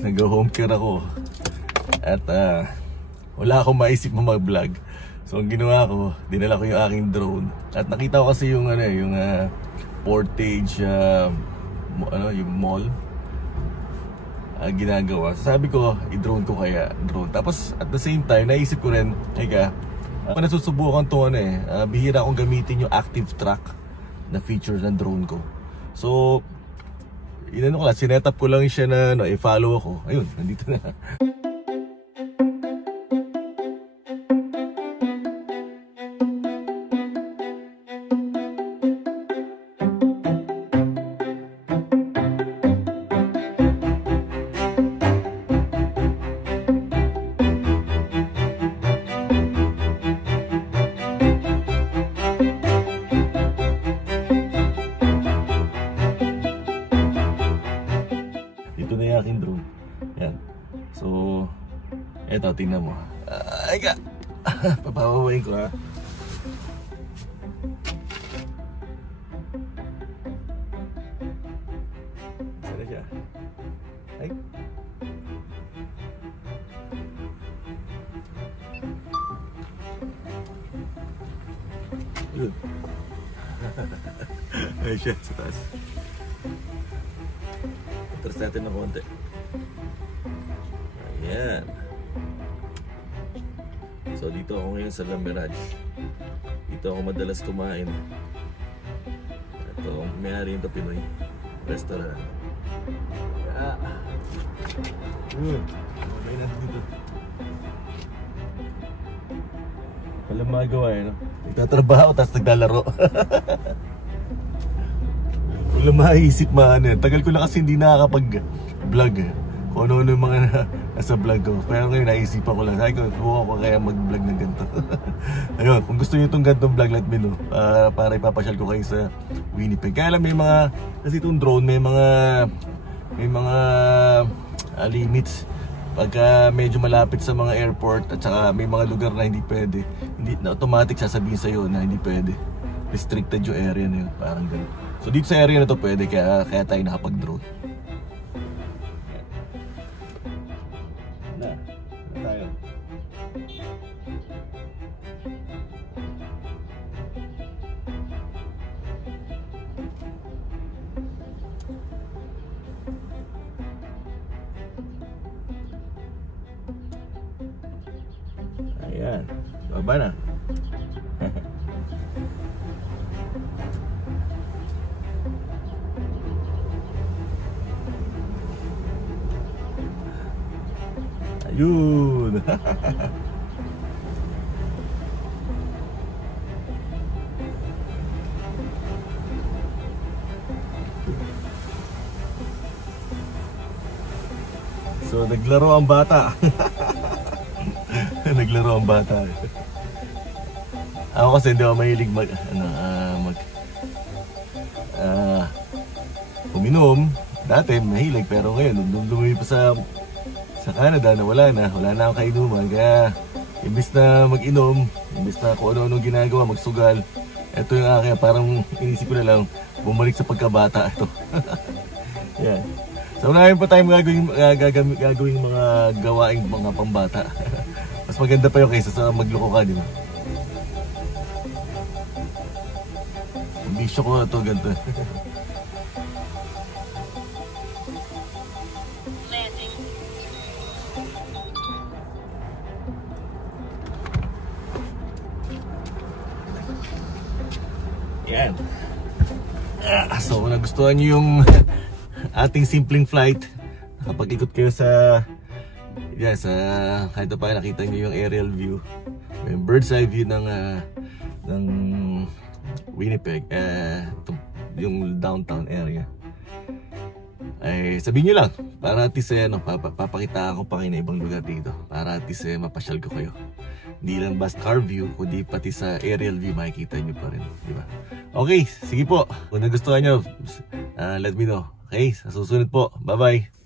nag-home care ako. At wala akong maisip mag-vlog. So ang ginawa ko, dinala ko yung aking drone. At nakita ko kasi yung yung Portage yung mall ginagawa. So, sabi ko, i-drone ko kaya drone. Tapos at the same time, naisip ko rin, nasusubukan to bihira akong gamitin yung active track na features ng drone ko. So sinet up ko lang siya na i-follow ako. Ayun, nandito na. Ito na yung aking drone. Yan. So, eto, tingnan mo. Ay ka! Papawawain ko ha. Sana siya. Ay! Yun. Ay siya, sa taas. Atras natin ng konti. Ayan. So dito ako ngayon sa La Mirage. Dito ako madalas kumain. Ito ang may-ari nito, Pinoy restaurant. Okay na dito. Walang magawa no? Nagtatrabaho tapos naglalaro. Walang maisip tagal ko na kasi hindi nakakapag-vlog kung ano-ano yung mga nasa vlog ko. Pero ngayon naisipan ko lang, sabi ko, ko kaya mag-vlog ng ganito. Ayun, kung gusto niyo itong ganitong vlog, let me know para ipapasyal ko kayo sa Winnipeg. Kaya lang may mga, kasi itong drone may mga limits pagka medyo malapit sa mga airport at saka may mga lugar na hindi pwede, hindi na automatic sasabihin sa iyo na hindi pwede, restricted yung area na yun, parang ganun. So dito sa area na to pwede, kaya tayo nakapag-drone. Na tayo. Ayan, baba na. Ayun. So naglaro ang bata. Naglaro ang bata. Ako kasi hindi ako mahilig uminom. Dati mahilig, pero ngayon nung lumipas sa Canada na wala na akong kainuman, kaya imbis na mag-inom, imbis na kung ano-ano ginagawa, magsugal, ito yung akin, parang inisip ko na lang bumalik sa pagkabata ito. Yan. So marami pa tayong gagawing mga gawaing mga pambata. Mas maganda pa yung kaysa sa magloko ka, di ba? Ang bisyo ko ito, ganito. Yan. So kung nagustuhan nyo yung ating simpleng flight, nakapag-ikot kayo sa kahit pa nakita nyo yung aerial view, yung bird's eye view ng Winnipeg, yung downtown area, ay sabihin nyo lang para at least papakita ako pa kayo na ibang lugar dito, para at least mapasyal ko kayo. Hindi lang basta car view, kundi pati sa aerial view makikita nyo pa rin, di ba? Okay, sige po. Kung nagustuhan nyo, let me know. Okay, sa susunod po. Bye-bye.